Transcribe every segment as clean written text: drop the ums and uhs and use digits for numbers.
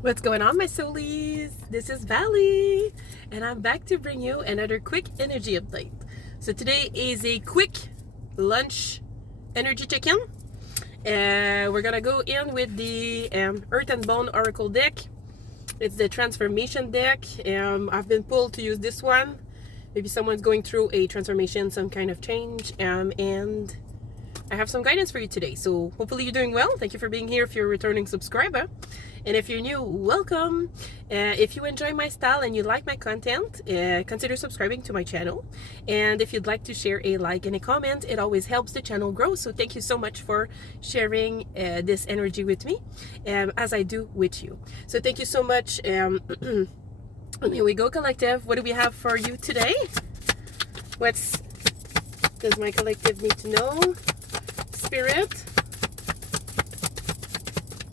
What's going on, my soulies? This is Valley, and I'm back to bring you another quick energy update. So today is a quick lunch energy check-in. We're gonna go in with the Earth and Bone Oracle deck. It's the transformation deck. I've been pulled to use this one. Maybe someone's going through a transformation, some kind of change, and I have some guidance for you today. So hopefully you're doing well. Thank you for being here if you're a returning subscriber. And if you're new, welcome. If you enjoy my style and you like my content, consider subscribing to my channel. And if you'd like to share a like and a comment, it always helps the channel grow. So thank you so much for sharing this energy with me, as I do with you. So thank you so much. And here we go, collective. What do we have for you today? What does my collective need to know? Spirit.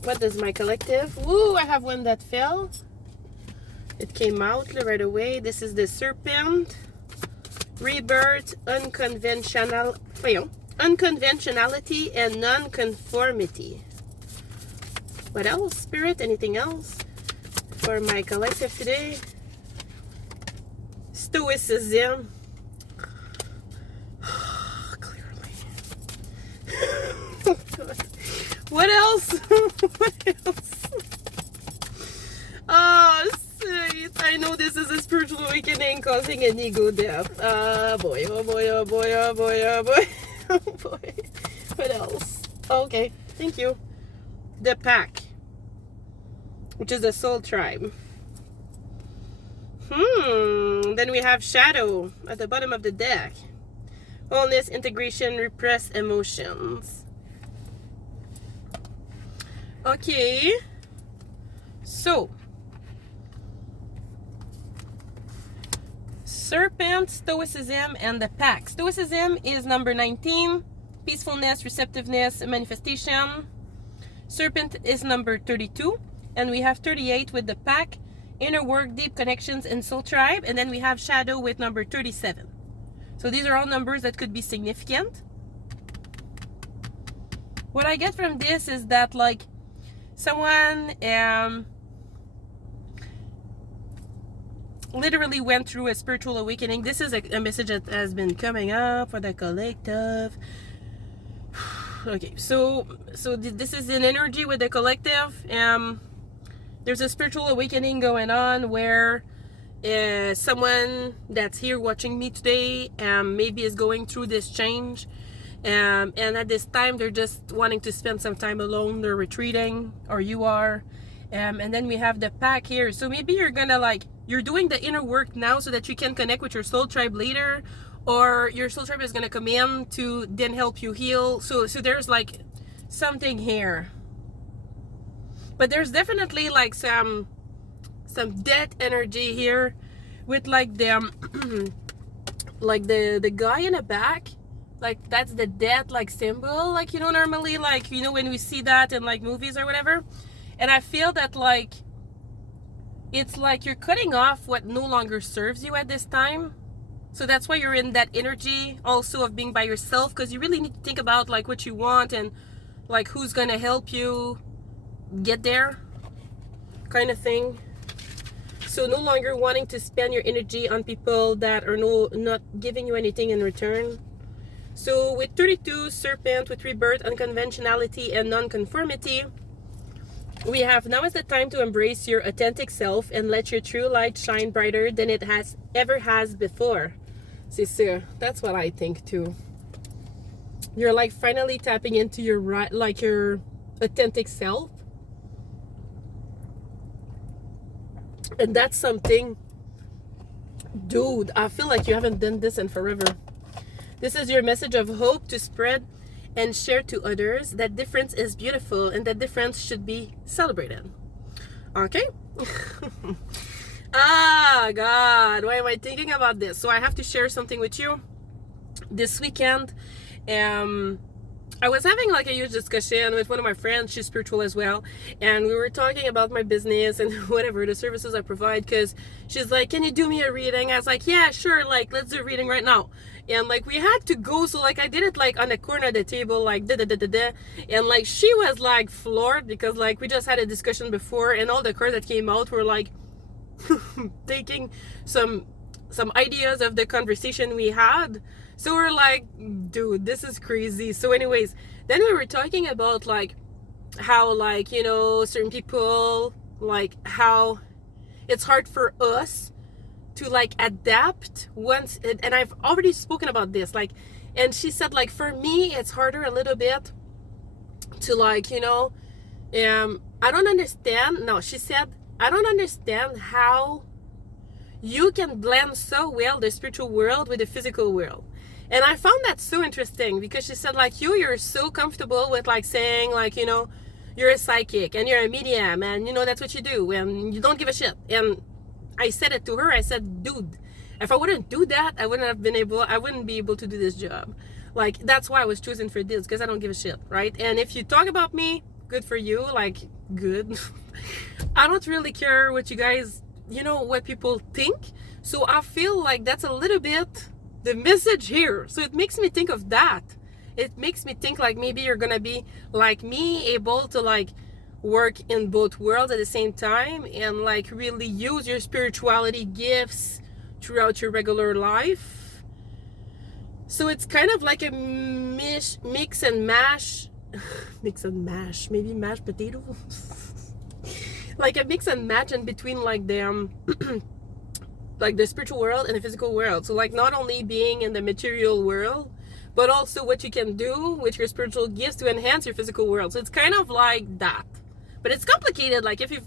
What does my collective? Woo, I have one that fell. It came out right away. This is the Serpent. Rebirth, unconventionality, and non-conformity. What else, Spirit? Anything else for my collective today? Stoicism. What else? What else? Oh, sweet. I know this is a spiritual awakening causing an ego death. Boy, oh boy, oh boy, oh boy, oh boy. Oh boy. What else? Okay, thank you. The Pack, which is the soul tribe. Then we have Shadow at the bottom of the deck. Wholeness, integration, repressed emotions. Okay, so Serpent, Stoicism, and the Pack. Stoicism is number 19, peacefulness, receptiveness, manifestation. Serpent is number 32, and we have 38 with the Pack, inner work, deep connections, and soul tribe. And then we have Shadow with number 37. So these are all numbers that could be significant. What I get from this is that, like, someone literally went through a spiritual awakening. This is a message that has been coming up for the collective. Okay, so this is an energy with the collective. There's a spiritual awakening going on where someone that's here watching me today maybe is going through this change. And at this time, they're just wanting to spend some time alone. They're retreating, or you are. And then we have the Pack here. So maybe you're gonna, like, you're doing the inner work now so that you can connect with your soul tribe later, or your soul tribe is gonna come in to then help you heal. So there's like something here. But there's definitely like some death energy here with like the like the guy in the back. Like, that's the death, like, symbol, like, you know, normally, like, you know, when we see that in, like, movies or whatever. And I feel that, like, it's like you're cutting off what no longer serves you at this time. So that's why you're in that energy also of being by yourself, because you really need to think about, like, what you want and, like, who's gonna help you get there, kind of thing. So no longer wanting to spend your energy on people that are not giving you anything in return. So with 32, Serpent, with Rebirth, unconventionality, and non-conformity, we have now is the time to embrace your authentic self and let your true light shine brighter than it ever has before. C'est sûr. That's what I think too. You're like finally tapping into your your authentic self. And that's something, dude, I feel like you haven't done this in forever. This is your message of hope to spread and share to others. That difference is beautiful and that difference should be celebrated. Okay? Ah, God, why am I thinking about this? So I have to share something with you. This weekend, I was having like a huge discussion with one of my friends. She's spiritual as well, and we were talking about my business and whatever the services I provide. Because she's like, "Can you do me a reading?" I was like, "Yeah, sure. Like, let's do a reading right now." And like we had to go, so like I did it like on the corner of the table, like da da da da da, and like she was like floored because like we just had a discussion before, and all the cards that came out were like taking some ideas of the conversation we had. So we're like, dude, this is crazy. So anyways, then we were talking about like how like, you know, certain people, like how it's hard for us to like adapt once, and I've already spoken about this, like, and she said like for me it's harder a little bit to like, you know, I don't understand. No, she said, I don't understand how you can blend so well the spiritual world with the physical world. And I found that so interesting because she said like you're so comfortable with like saying like, you know, you're a psychic and you're a medium and you know that's what you do and you don't give a shit. And I said it to her. I said, dude, if I wouldn't do that, I wouldn't be able to do this job. Like, that's why I was chosen for this, because I don't give a shit, right? And if you talk about me, good for you, like, good. I don't really care what you guys, you know, what people think. So I feel like that's a little bit the message here. So it makes me think of that. It makes me think like maybe you're gonna be like me, able to like work in both worlds at the same time and like really use your spirituality gifts throughout your regular life. So it's kind of like a mix and mash mix and mash, maybe mashed potatoes. Like a mix and match in between like the like the spiritual world and the physical world. So like not only being in the material world, but also what you can do with your spiritual gifts to enhance your physical world. So it's kind of like that. But it's complicated. Like if you,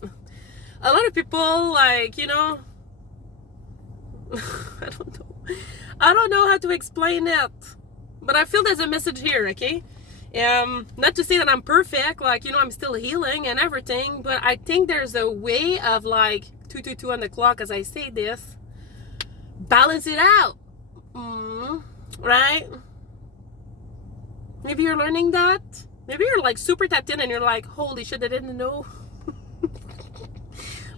a lot of people like, you know, I don't know how to explain it, but I feel there's a message here, okay? Not to say that I'm perfect, like, you know, I'm still healing and everything, but I think there's a way of like 222 on the clock as I say this, balance it out, right? Maybe you're learning that. Maybe you're like super tapped in and you're like, holy shit, I didn't know.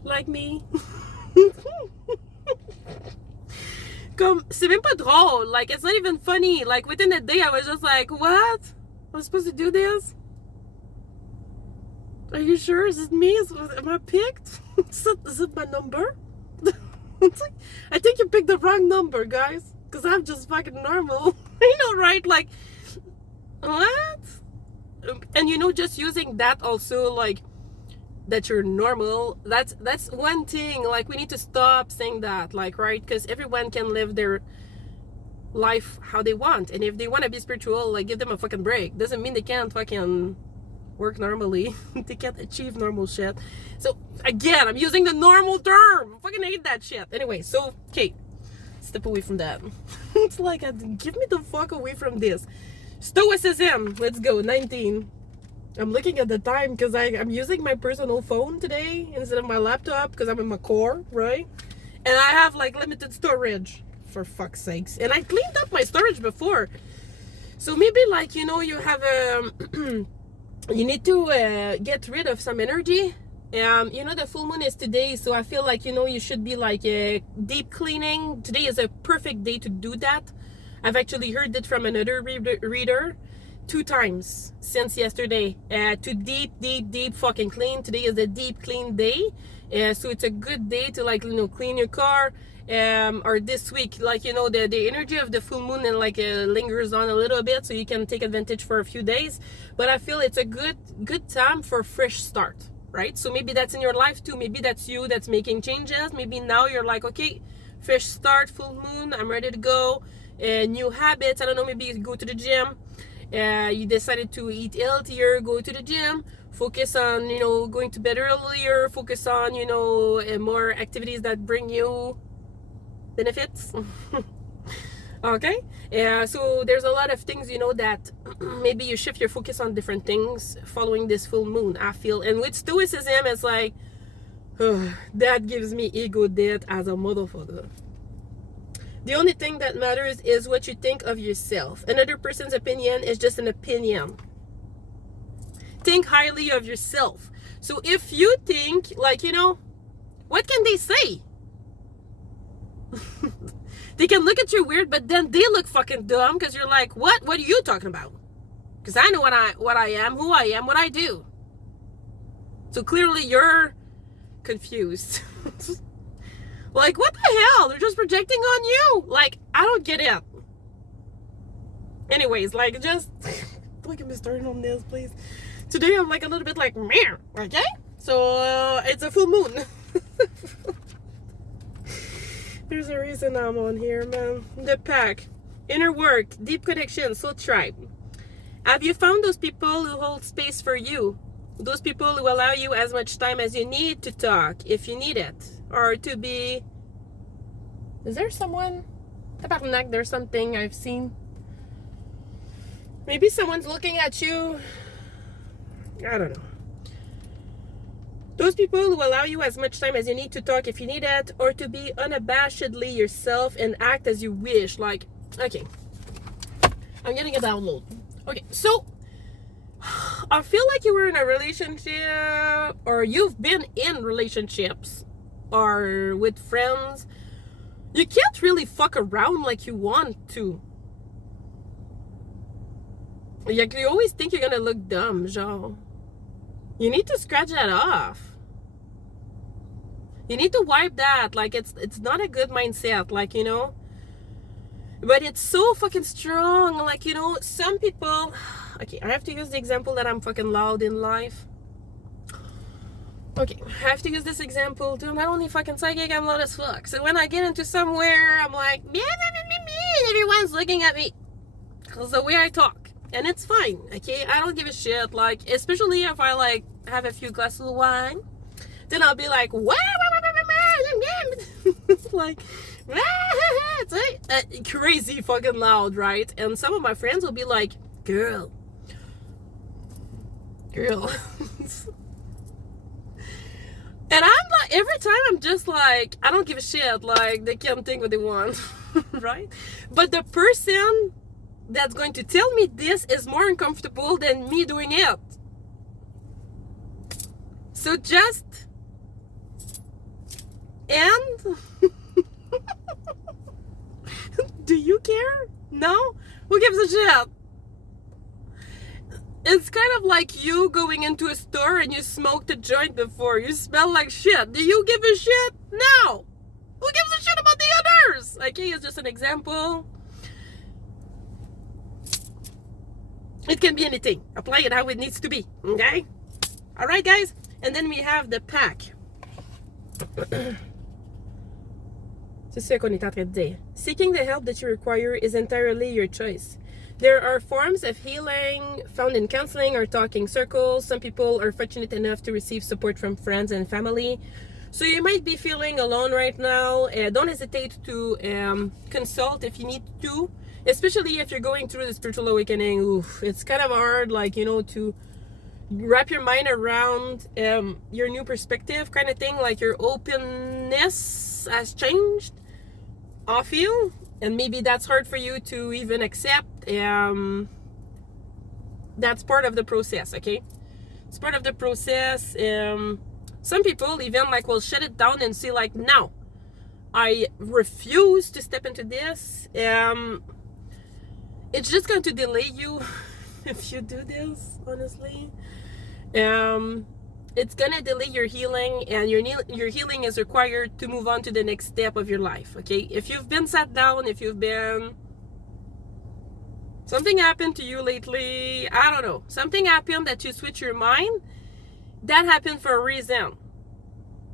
Like me. Comme, c'est même pas drôle. Like, it's not even funny. Like, within a day, I was just like, what? I'm supposed to do this? Are you sure? Is it me? Am I picked? Is it my number? It's like, I think you picked the wrong number, guys. Because I'm just fucking normal. You know, right? Like, what? And you know, just using that also, like, that you're normal, that's one thing. Like, we need to stop saying that, like, right? Because everyone can live their life how they want, and if they want to be spiritual, like, give them a fucking break. Doesn't mean they can't fucking work normally. They can't achieve normal shit. So again, I'm using the normal term. I fucking hate that shit. Anyway, so okay, step away from that. It's like, give me the fuck away from this. Stoicism, let's go. 19. I'm looking at the time because I'm using my personal phone today instead of my laptop because I'm in my car, right? And I have like limited storage, for fuck's sakes. And I cleaned up my storage before. So maybe like, you know, you have you need to get rid of some energy. You know, the full moon is today, so I feel like, you know, you should be like deep cleaning. Today is a perfect day to do that. I've actually heard it from another reader 2 times since yesterday, to deep fucking clean. Today is a deep clean day, so it's a good day to, like, you know, clean your car, or this week, like, you know, the energy of the full moon and like lingers on a little bit, so you can take advantage for a few days. But I feel it's a good time for a fresh start, right? So maybe that's in your life too. Maybe that's you that's making changes. Maybe now you're like, okay, fresh start, full moon, I'm ready to go. New habits, I don't know, maybe you go to the gym. You decided to eat healthier, go to the gym, focus on, you know, going to bed earlier, focus on, you know, more activities that bring you benefits. Okay, so there's a lot of things, you know, that maybe you shift your focus on different things following this full moon, I feel. And with stoicism, it's like, that gives me ego death as a motherfucker. The only thing that matters is what you think of yourself. Another person's opinion is just an opinion. Think highly of yourself. So if you think, like, you know, what can they say? They can look at you weird, but then they look fucking dumb because you're like, what? What are you talking about? Because I know what I am, who I am, what I do. So clearly you're confused. Like, what the hell? They're just projecting on you. Like, I don't get it. Anyways, like, just don't get me started on this, please. Today I'm like a little bit like, meh, okay? So it's a full moon. There's a reason I'm on here, man. The pack, inner work, deep connection, soul tribe. Have you found those people who hold space for you? Those people who allow you as much time as you need to talk, if you need it, or to be... Is there someone? Tabarnak, there's something I've seen. Maybe someone's looking at you. I don't know. Those people who allow you as much time as you need to talk if you need it, or to be unabashedly yourself and act as you wish. Like, okay, I'm getting a download. Okay, so I feel like you were in a relationship, or you've been in relationships, or with friends. You can't really fuck around like you want to. Like, you always think you're gonna look dumb, genre. You need to scratch that off. You need to wipe that. Like, it's not a good mindset, like, you know. But it's so fucking strong. Like, you know, some people... Okay, I have to use the example that I'm fucking loud in life. Okay, I have to use this example. Dude, I'm not only fucking psychic, I'm loud as fuck. So when I get into somewhere, I'm like... And everyone's looking at me. Because the way I talk. And it's fine, okay? I don't give a shit. Like, especially if I, like, have a few glasses of wine. Then I'll be like, what? Like, it's crazy fucking loud, right? And some of my friends will be like, girl. And I'm like, every time I'm just like, I don't give a shit. Like, they can think what they want, right? But the person that's going to tell me this is more uncomfortable than me doing it. So just... And... Do you care? No? Who gives a shit? It's kind of like you going into a store and you smoked a joint before. You smell like shit. Do you give a shit? No! Who gives a shit about the others? Okay, it's just an example. It can be anything. Apply it how it needs to be. Okay? Alright, guys? And then we have the pack. C'est ce qu'on est en train de dire. Seeking the help that you require is entirely your choice. There are forms of healing found in counseling or talking circles. Some people are fortunate enough to receive support from friends and family. So you might be feeling alone right now. Don't hesitate to consult if you need to. Especially if you're going through the spiritual awakening. Oof, it's kind of hard, like, you know, to wrap your mind around your new perspective kind of thing. Like, your openness has changed, I feel. And maybe that's hard for you to even accept. That's part of the process, okay? It's part of the process. Some people even, like, will shut it down and say, like, no, I refuse to step into this. It's just going to delay you if you do this, honestly. It's gonna delay your healing, and your healing is required to move on to the next step of your life, okay? If you've been sat down, if you've been... Something happened to you lately, I don't know. Something happened that you switch your mind. That happened for a reason.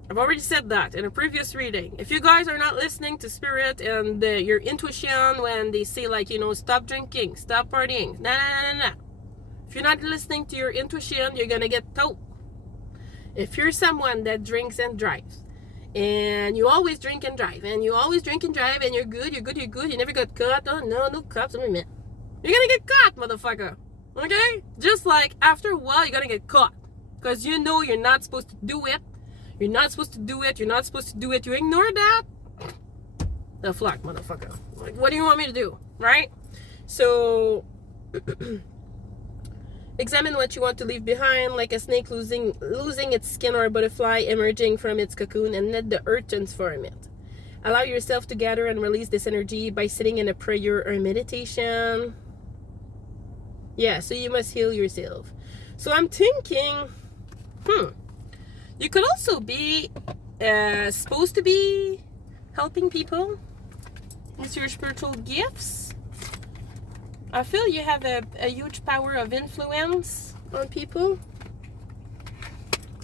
I've already said that in a previous reading. If you guys are not listening to spirit and your intuition when they say, like, you know, stop drinking, stop partying, nah. If you're not listening to your intuition, you're gonna get towed. If you're someone that drinks and drives, and you always drink and drive, and you always drink and drive, and you're good, you never got caught, oh no cops, you're gonna get caught, motherfucker, okay? Just like, after a while, you're gonna get caught, because you know you're not supposed to do it, you ignore that, The flock, motherfucker. Like, what do you want me to do? Right? So examine what you want to leave behind, like a snake losing its skin or a butterfly emerging from its cocoon, and let the earth transform it. Allow yourself to gather and release this energy by sitting in a prayer or meditation. Yeah, so you must heal yourself. So I'm thinking, you could also be supposed to be helping people. It's your spiritual gifts. I feel you have a huge power of influence on people.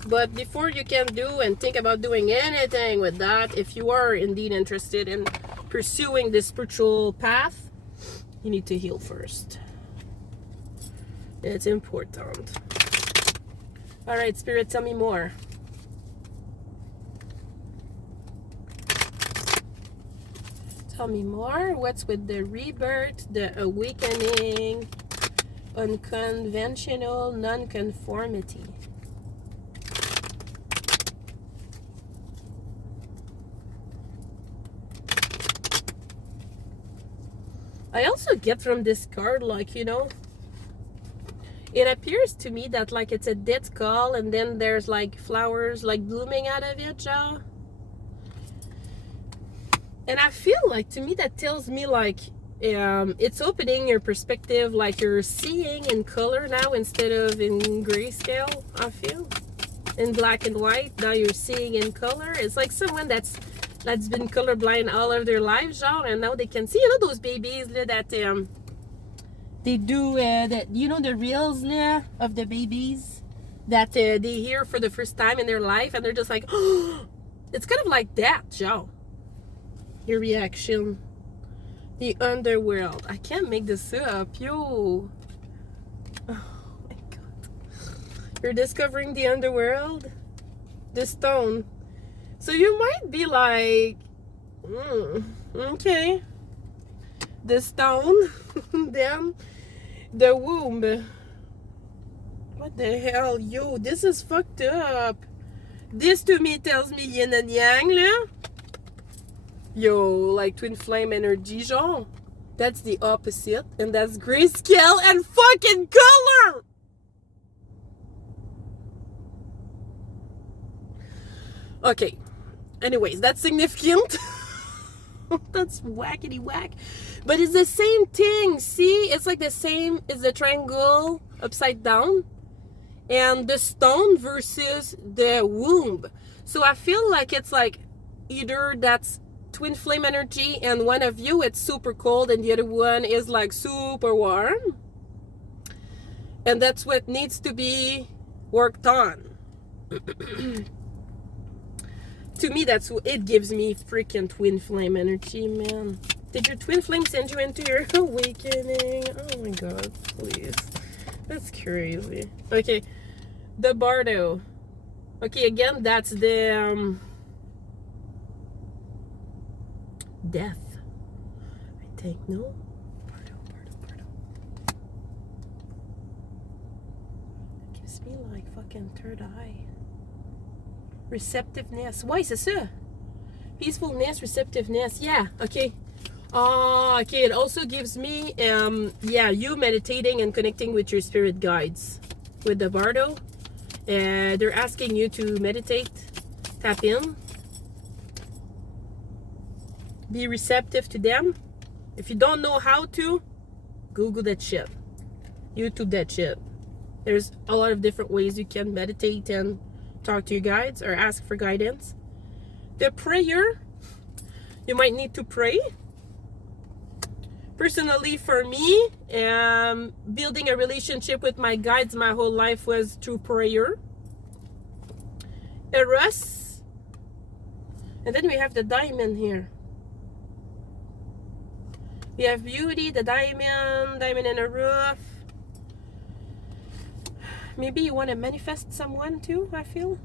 But before you can do and think about doing anything with that, if you are indeed interested in pursuing this spiritual path, you need to heal first. It's important. All right, Spirit, tell me more. Tell me more. What's with the rebirth, the awakening, unconventional nonconformity? I also get from this card, like, you know, it appears to me that like it's a dead skull and then there's like flowers like blooming out of it, Joe. And I feel like, to me, that tells me like it's opening your perspective, like you're seeing in color now instead of in grayscale. I feel in black and white, now you're seeing in color. It's like someone that's been colorblind all of their lives, genre, and now they can see. You know those babies that they do that, you know, the reels of the babies that they hear for the first time in their life, and they're just like, oh, it's kind of like that, Joe. Your reaction. The underworld. I can't make this up, yo. Oh my god. You're discovering the underworld? The stone. So you might be like, okay. The stone. Then the womb. What the hell? Yo, this is fucked up. This to me tells me yin and yang, là. Yo, like twin flame energy, genre. That's the opposite. And that's grayscale and fucking color. Okay. Anyways, that's significant. That's whackity whack. But it's the same thing. See? It's like the same. It's the triangle upside down. And the stone versus the womb. So I feel like it's like either that's twin flame energy and one of you it's super cold and the other one is like super warm. And that's what needs to be worked on. To me, that's what it gives me, freaking twin flame energy, man. Did your twin flame send you into your awakening? Oh my god, please. That's crazy. Okay, the Bardo. Okay, again, that's the death, I think. No? Bardo. It gives me like fucking third eye. Receptiveness. Ouais, c'est ça. Peacefulness, receptiveness. Yeah, okay. Okay, it also gives me, yeah, you meditating and connecting with your spirit guides. With the Bardo. They're asking you to meditate, tap in, be receptive to them. If you don't know how to, Google that shit. YouTube that shit. There's a lot of different ways you can meditate and talk to your guides or ask for guidance. The prayer, you might need to pray. Personally, for me, building a relationship with my guides my whole life was through prayer. Eros. And then we have the diamond here. We have beauty, the diamond in a roof. Maybe you want to manifest someone too, I feel.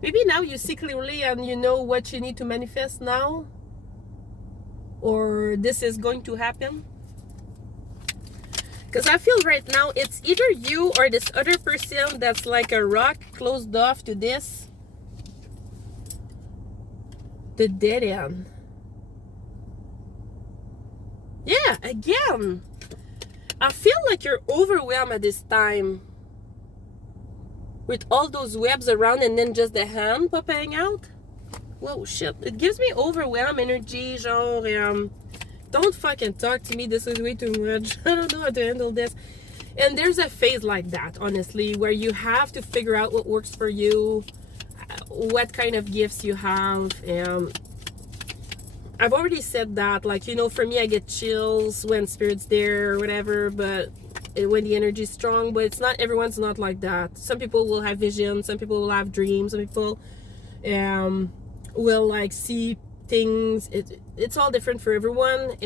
Maybe now you see clearly and you know what you need to manifest now. Or this is going to happen. Because I feel right now it's either you or this other person that's like a rock closed off to this. The dead end. Yeah, again, I feel like you're overwhelmed at this time with all those webs around and then just the hand popping out. Whoa, shit. It gives me overwhelmed energy, genre, don't fucking talk to me, this is way too much. I don't know how to handle this. And there's a phase like that, honestly, where you have to figure out what works for you, what kind of gifts you have. I've already said that, like, you know, for me, I get chills when spirit's there or whatever, but when the energy is strong. But it's not, everyone's not like that. Some people will have visions, some people will have dreams, some people will like see things. It's all different for everyone.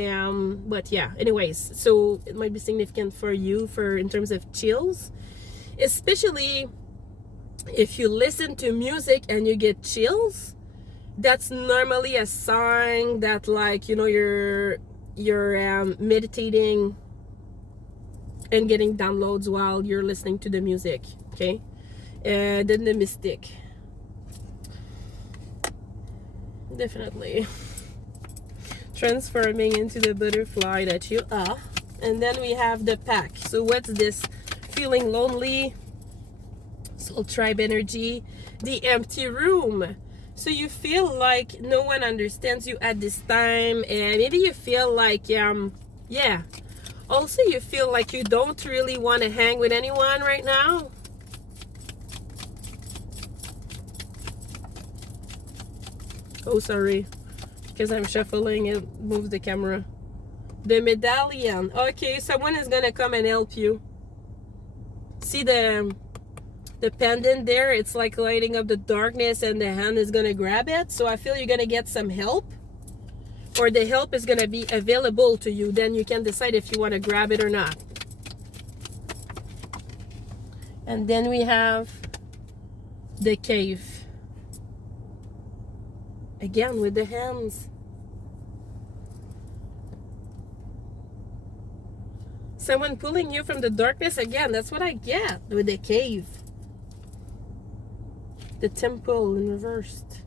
But yeah, anyways, so it might be significant for you for in terms of chills, especially if you listen to music and you get chills. That's normally a sign that, like, you know, you're meditating and getting downloads while you're listening to the music. Okay, then the mystic, definitely transforming into the butterfly that you are. And then we have the pack. So what's this? Feeling lonely, soul tribe energy, the empty room. So you feel like no one understands you at this time, and maybe you feel like yeah, also you feel like you don't really want to hang with anyone right now. Oh, sorry, because I'm shuffling, it moves the camera. The medallion. Okay, someone is gonna come and help you. See the pendant there? It's like lighting up the darkness, and the hand is gonna grab it. So I feel you're gonna get some help, or the help is gonna be available to you. Then you can decide if you want to grab it or not. And then we have the cave. Again with the hands. Someone pulling you from the darkness. Again, that's what I get with the cave. The temple in reversed.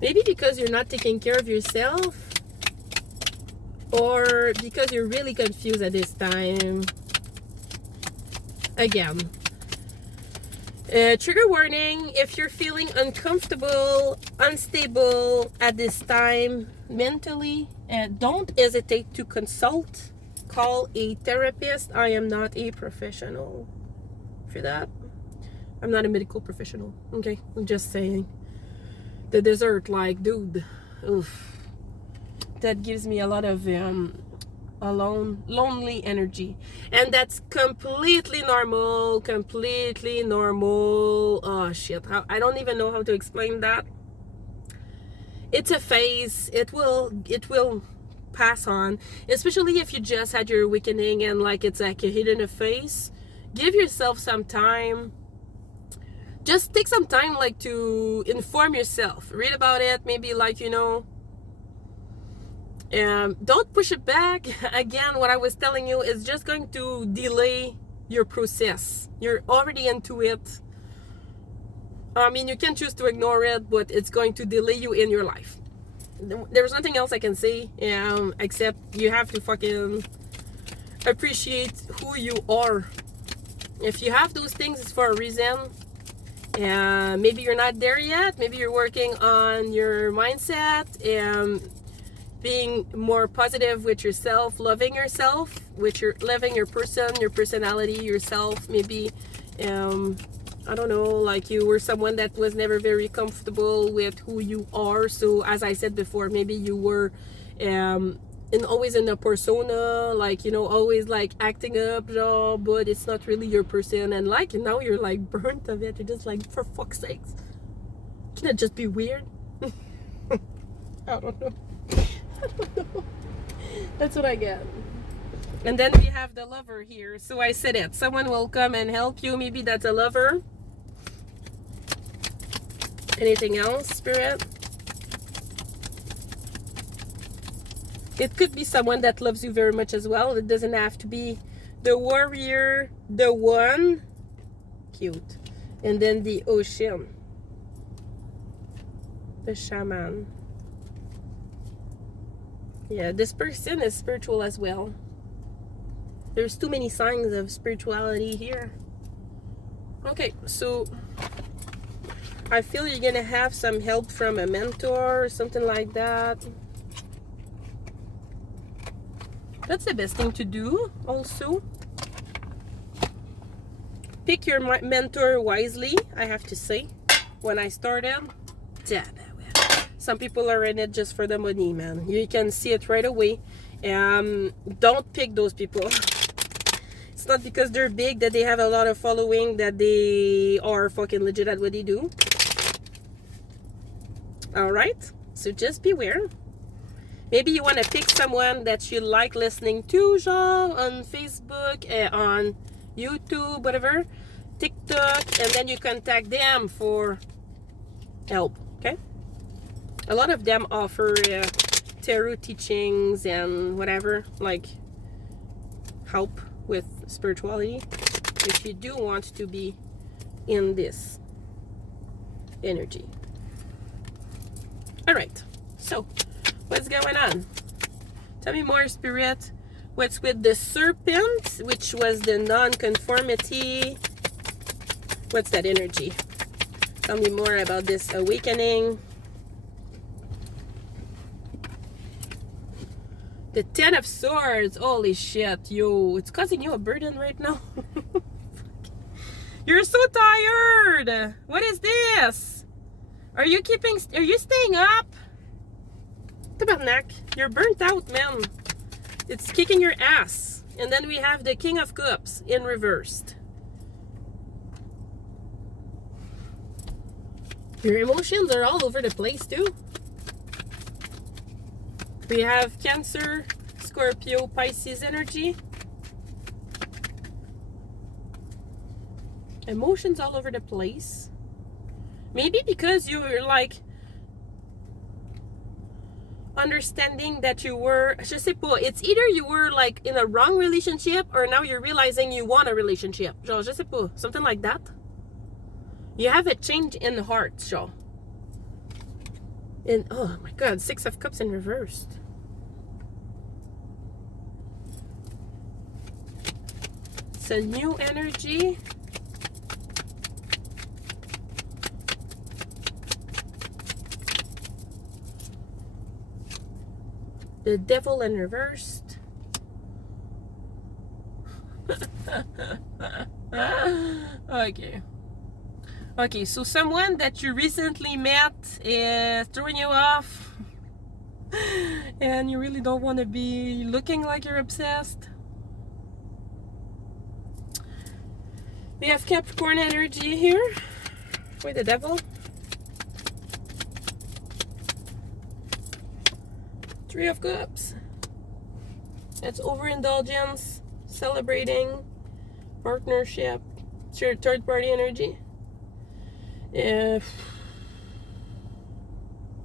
Maybe because you're not taking care of yourself, or because you're really confused at this time. Again, trigger warning: if you're feeling uncomfortable, unstable at this time mentally, don't hesitate to consult. Call a therapist. I am not a professional for that. I'm not a medical professional, okay? I'm just saying. The dessert, like, dude, oof. That gives me a lot of lonely energy. And that's completely normal, completely normal. Oh, shit. I don't even know how to explain that. It's a phase. It will pass on. Especially if you just had your awakening and, like, it's like a hit in the face. Give yourself some time. Just take some time, like, to inform yourself. Read about it. Maybe, like, you know, don't push it back. Again, what I was telling you is just going to delay your process. You're already into it. I mean, you can choose to ignore it, but it's going to delay you in your life. There's nothing else I can say, except you have to fucking appreciate who you are. If you have those things, it's for a reason. Maybe you're not there yet. Maybe you're working on your mindset and being more positive with yourself, loving yourself, with your loving your person, your personality, yourself. Maybe I don't know, like you were someone that was never very comfortable with who you are. So as I said before, maybe you were always in a persona, like, you know, always like acting up, genre, but it's not really your person. And like now you're like burnt of it. You're just like, for fuck's sakes, can it just be weird? I don't know. I don't know. That's what I get. And then we have the lover here. So I said it. Someone will come and help you. Maybe that's a lover. Anything else, Spirit? It could be someone that loves you very much as well. It doesn't have to be the warrior, the one. Cute. And then the ocean. The shaman. Yeah, this person is spiritual as well. There's too many signs of spirituality here. Okay, so I feel you're gonna have some help from a mentor or something like that. That's the best thing to do also. Pick your mentor wisely, I have to say. When I started, some people are in it just for the money, man. You can see it right away. Don't pick those people. It's not because they're big that they have a lot of following that they are fucking legit at what they do. Alright? So just beware. Maybe you want to pick someone that you like listening to, genre, on Facebook, on YouTube, whatever, TikTok, and then you contact them for help, okay? A lot of them offer tarot teachings and whatever, like help with spirituality, if you do want to be in this energy. All right, so what's going on? Tell me more, Spirit. What's with the serpent, which was the non-conformity? What's that energy? Tell me more about this awakening. The Ten of Swords. Holy shit, yo. It's causing you a burden right now. You're so tired. What is this? Are you staying up? Tabarnak. You're burnt out, man. It's kicking your ass. And then we have the King of Cups in reversed. Your emotions are all over the place too. We have Cancer, Scorpio, Pisces energy. Emotions all over the place. Maybe because you're like understanding that you were, je sais pas, it's either you were like in a wrong relationship or now you're realizing you want a relationship. Genre, je sais pas, something like that. You have a change in the heart, genre. And oh my god, Six of Cups in reversed. It's a new energy. The Devil in reversed. Okay. Okay, so someone that you recently met is throwing you off and you really don't want to be looking like you're obsessed. We have Capricorn energy here with the Devil. Three of Cups. That's overindulgence, celebrating, partnership. It's your third party energy. If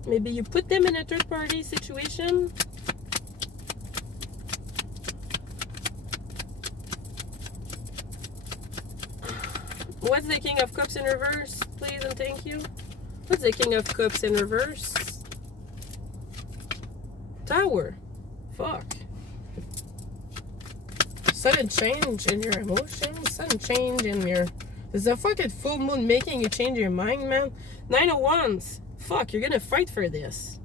maybe you put them in a third party situation. What's the King of Cups in reverse, please and thank you? What's the King of Cups in reverse? Tower. Fuck. Sudden change in your emotions. Sudden change in your... There's a fucking full moon making you change your mind, man. 9 of Wands. Fuck, you're gonna fight for this.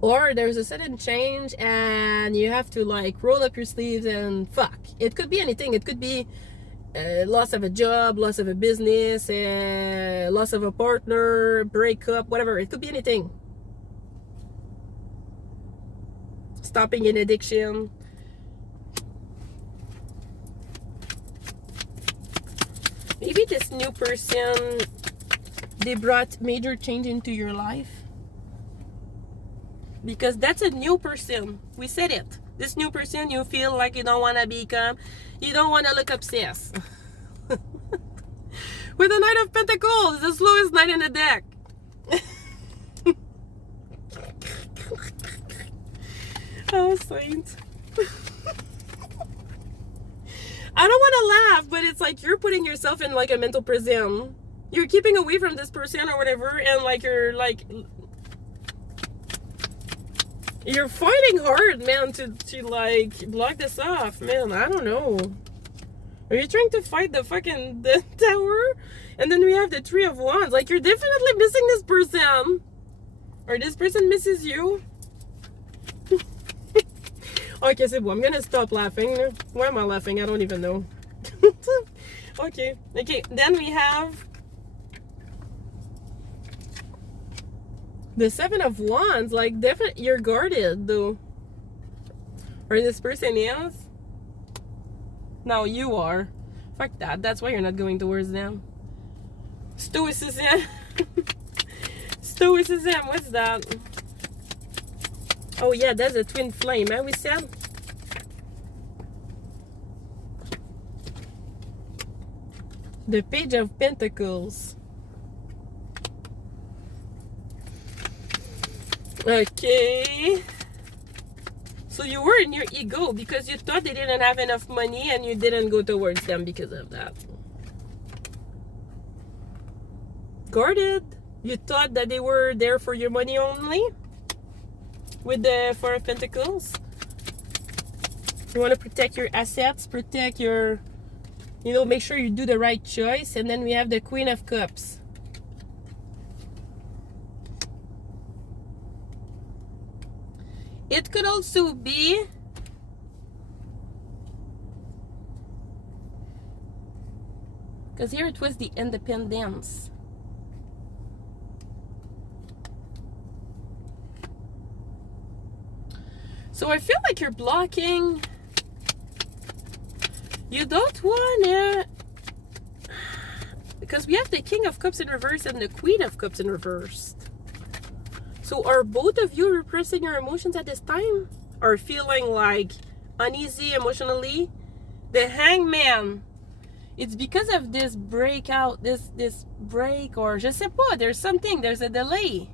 Or there's a sudden change and you have to like roll up your sleeves and fuck. It could be anything. It could be loss of a job, loss of a business, loss of a partner, breakup, whatever. It could be anything. Stopping an addiction. Maybe this new person, they brought major change into your life. Because that's a new person. We said it. This new person, you feel like you don't want to become, you don't want to look obsessed. With the Knight of Pentacles, the slowest knight in the deck. Oh, saint. I don't want to laugh, but it's like you're putting yourself in like a mental prison. you're keeping away from this person or whatever, and like you're fighting hard, man, to like block this off, man. I don't know. Are you trying to fight the tower? And then we have the Three of Wands. Like, you're definitely missing this person. Or this person misses you. Okay, c'est bon. I'm gonna stop laughing. Why am I laughing? I don't even know. Okay. Then we have the Seven of Wands. Like, definitely, you're guarded, though. Or this person is. No, you are. Fuck that. That's why you're not going towards them. Stoicism. Stoicism. What's that? Oh yeah, that's a twin flame, we said. The Page of Pentacles. Okay. So you were in your ego because you thought they didn't have enough money and you didn't go towards them because of that. Guarded. You thought that they were there for your money only. With the Four of Pentacles. You want to protect your assets, protect your, make sure you do the right choice. And then we have the Queen of Cups. It could also be because here it was the Independence. So I feel like you're blocking. You don't wanna, because we have the King of Cups in reverse and the Queen of Cups in reverse. So are both of you repressing your emotions at this time? Or feeling like uneasy emotionally? The Hangman. It's because of this breakout, this break, or je sais pas, there's a delay.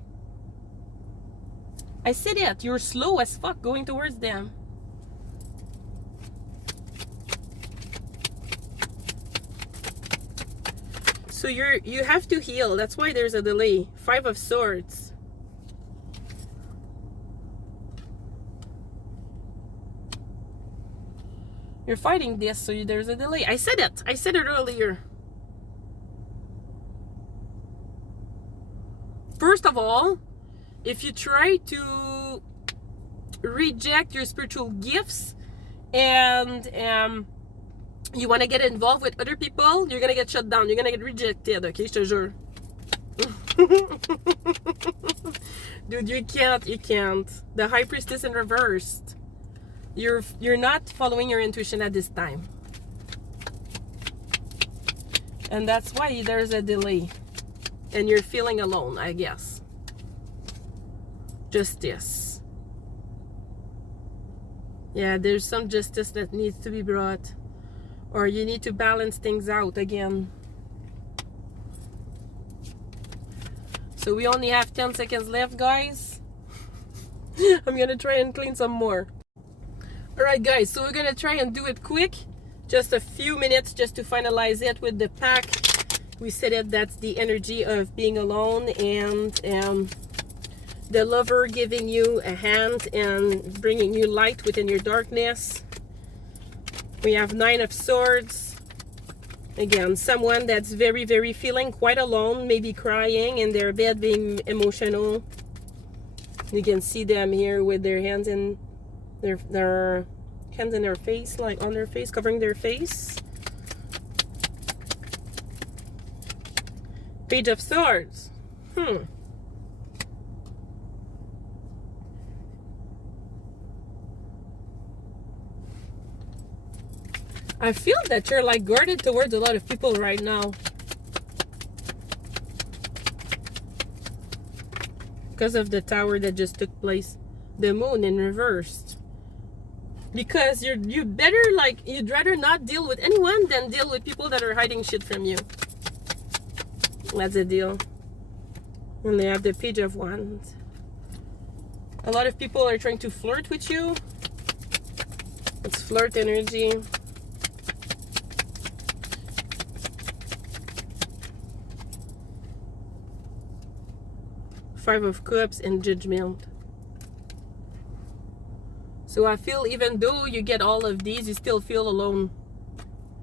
I said it, you're slow as fuck going towards them. So you have to heal, that's why there's a delay. Five of Swords. You're fighting this, so there's a delay. I said it earlier. First of all, if you try to reject your spiritual gifts and you want to get involved with other people, you're gonna get shut down. You're gonna get rejected, okay? Je te jure. Dude, you can't. The High Priestess in reversed. You're not following your intuition at this time. And that's why there's a delay. And you're feeling alone, I guess. Justice. Yeah, there's some justice that needs to be brought. Or you need to balance things out again. So we only have 10 seconds left, guys. I'm gonna try and clean some more. Alright guys, so we're gonna try and do it quick. Just a few minutes just to finalize it with the pack. We said it, that's the energy of being alone and the lover giving you a hand and bringing you light within your darkness. We have Nine of Swords. Again, someone that's very, very feeling quite alone, maybe crying in their bed, being emotional. You can see them here with their hands in their hands in their face, like on their face, covering their face. Page of Swords. I feel that you're like guarded towards a lot of people right now. Because of the tower that just took place. The Moon in reversed. Because you'd rather not deal with anyone than deal with people that are hiding shit from you. That's the deal. And they have the Page of Wands. A lot of people are trying to flirt with you. It's flirt energy. Five of Cups and Judgment. So I feel even though you get all of these, you still feel alone.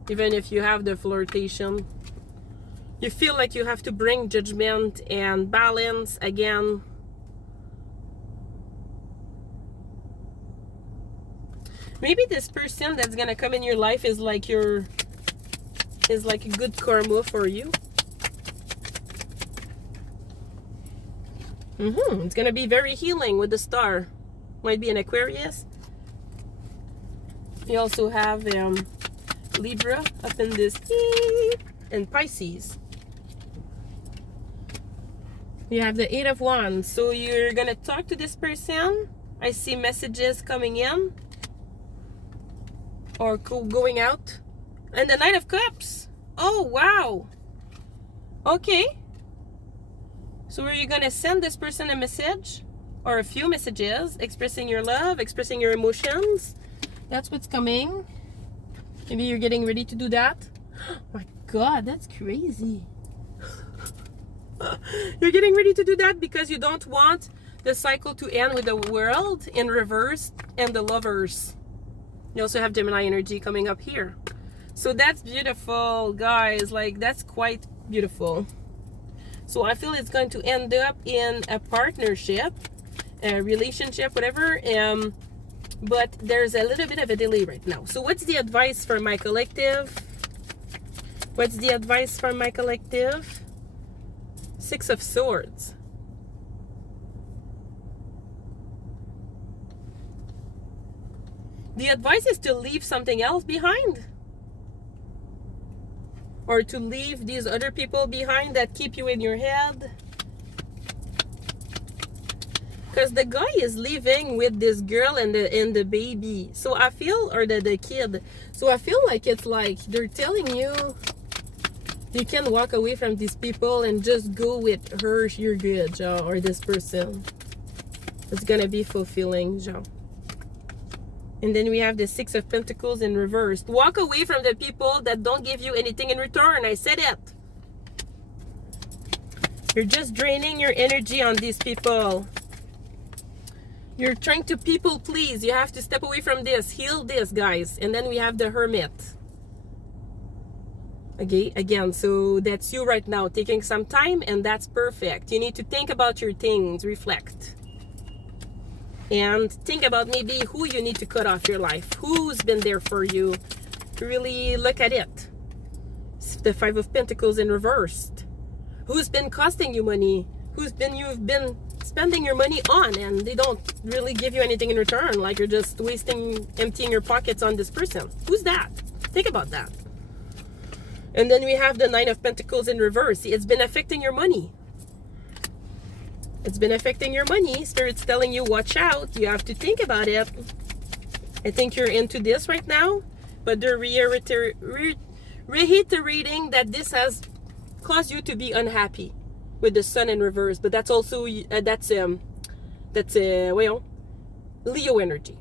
Even if you have the flirtation. You feel like you have to bring judgment and balance again. Maybe this person that's gonna come in your life is like a good karma for you. It's gonna be very healing with the star. Might be an Aquarius. You also have Libra up in this, and Pisces. You have the 8 of Wands. So you're gonna talk to this person. I see messages coming in or going out. And the Knight of Cups. Oh, wow. Okay. So are you gonna send this person a message or a few messages expressing your love, expressing your emotions? That's what's coming. Maybe you're getting ready to do that. Oh my God, that's crazy. You're getting ready to do that because you don't want the cycle to end with the World in reverse and the Lovers. You also have Gemini energy coming up here. So that's beautiful, guys. Like, that's quite beautiful. So I feel it's going to end up in a partnership, a relationship, whatever. But there's a little bit of a delay right now. So what's the advice for my collective? What's the advice for my collective? 6 of Swords. The advice is to leave something else behind. Or to leave these other people behind that keep you in your head. Because the guy is living with this girl and the baby. So I feel, or the kid. So I feel like it's like they're telling you, you can walk away from these people and just go with her, you're good, Jean, or this person. It's gonna be fulfilling, Jean. And then we have the 6 of Pentacles in reverse. Walk away from the people that don't give you anything in return. I said it. You're just draining your energy on these people. You're trying to people please. You have to step away from this. Heal this, guys. And then we have the Hermit. Okay, again, so that's you right now, taking some time, and that's perfect. You need to think about your things, reflect. And think about maybe who you need to cut off your life. Who's been there for you. Really look at it. The 5 of Pentacles in reversed. Who's been costing you money? You've been spending your money on and they don't really give you anything in return. Like you're just emptying your pockets on this person. Who's that? Think about that. And then we have the 9 of Pentacles in reverse. It's been affecting your money. It's been affecting your money. Spirit's telling you, watch out. You have to think about it. I think you're into this right now. But they're reiterating that this has caused you to be unhappy with the Sun in reverse. But that's also, Leo energy.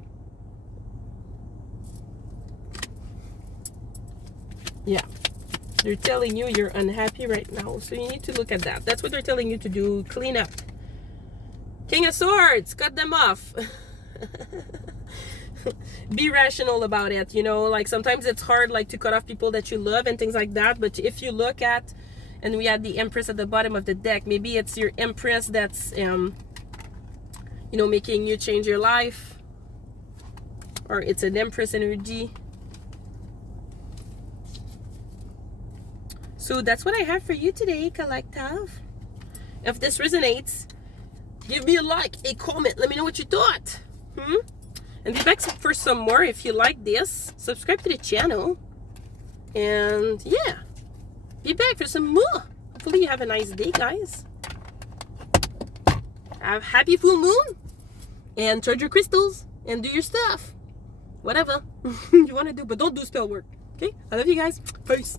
Yeah. They're telling you you're unhappy right now. So you need to look at that. That's what they're telling you to do. Clean up. King of Swords. Cut them off. Be rational about it. You know, like sometimes it's hard like to cut off people that you love and things like that. But if you look at, and we had the Empress at the bottom of the deck. Maybe it's your Empress that's, making you change your life. Or it's an Empress energy. So that's what I have for you today, collective. If this resonates, give me a like, a comment. Let me know what you thought. And be back for some more if you like this. Subscribe to the channel. And yeah, be back for some more. Hopefully you have a nice day, guys. Have happy full moon. And charge your crystals. And do your stuff. Whatever you want to do. But don't do spell work. Okay? I love you guys. Peace.